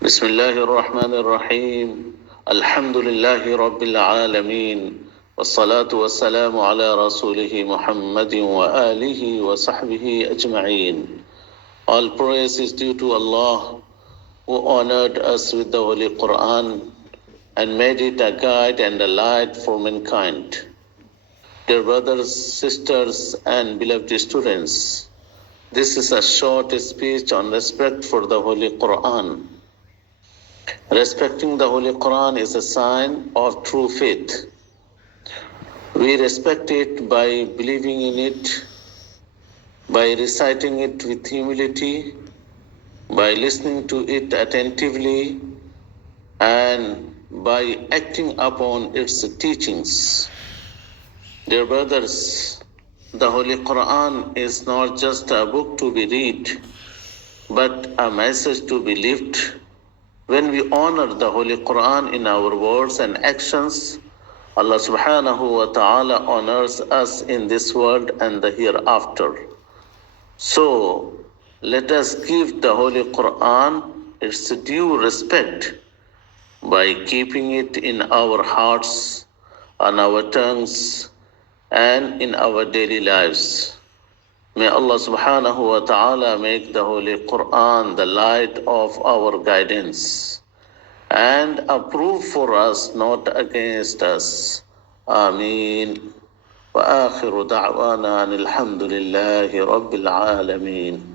بسم الله الرحمن الرحيم الحمد لله رب العالمين والصلاة والسلام على رسوله محمد وآله وصحبه أجمعين. All praise is due to Allah who honored us with the Holy Quran and made it a guide and a light for mankind. Dear brothers, sisters and beloved students, this is a short speech on respect for the Holy Quran. Respecting the Holy Quran is a sign of true faith. We respect it by believing in it, by reciting it with humility, by listening to it attentively, and by acting upon its teachings. Dear brothers, the Holy Quran is not just a book to be read, but a message to be lived. When we honor the Holy Quran in our words and actions, Allah subhanahu wa ta'ala honors us in this world and the hereafter. So, let us give the Holy Quran its due respect by keeping it in our hearts, on our tongues, and in our daily lives. May Allah subhanahu wa ta'ala make the Holy Quran the light of our guidance and approve for us, not against us. Ameen. وآخر دعوانا أن الحمد لله رب العالمين.